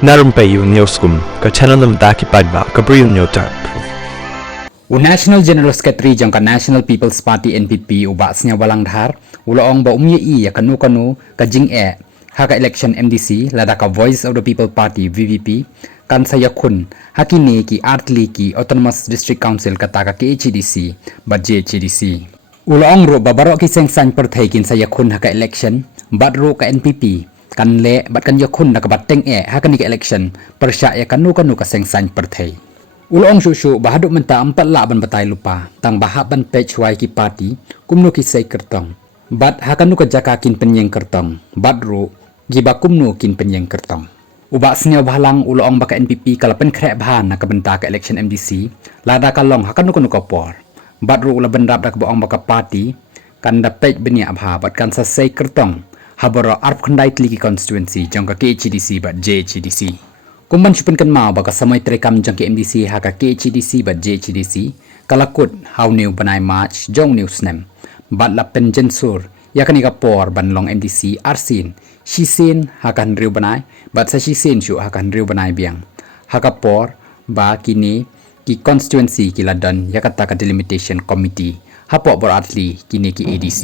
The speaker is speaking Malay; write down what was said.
Narumpayu Newskum, ka channel nam daki padba, ka Briyo Newtarp. National General Secretary jangka National People's Party NPP ubasnya walang dhar uloong ba umye ya kanu ka jing haka election MDC lada ka Voice of the People Party VVP kan saya kun hakini ki artli ki Autonomous District Council kata ka KHDC ba JHDC uloong ro babaro ki sengsan perthai kin saya kun haka election badro ka NPP kan le bat kan yakun na ka bateng haka ni ka election persya ya kanu ka sengsan perthai Ulong susu bahaduk menta 4 laban batai lupa tang bahaban page wai ki party kumnu ki sei kertong bat hakanu ka jaka kin penyeng kertong bat ru giba kumnu kin penyeng kertong uba snya balang ulong baka NPP kala pen krek bahan na ka benta ka election MDC lada kalong hakanu kanu ka por bat ru ula benrap dak boong baka party kan da page benia abha bat kan sa sei kertong habara arp khandai tli ki constituency jangka KHDC bat JHDC Kumban syupen kan mau baka samay terekam jang ke MDC haka KHDC bat JHDC kalakut how new banai march jong new snem bat la pen jensur ya kan ika por banlong MDC arsin shisin haka handriu banai bat sa shisin syu haka handriu banai biang haka por ba kini ki constituency ki ladan ya kata ka delimitation committee hapok beratli kini ki ADC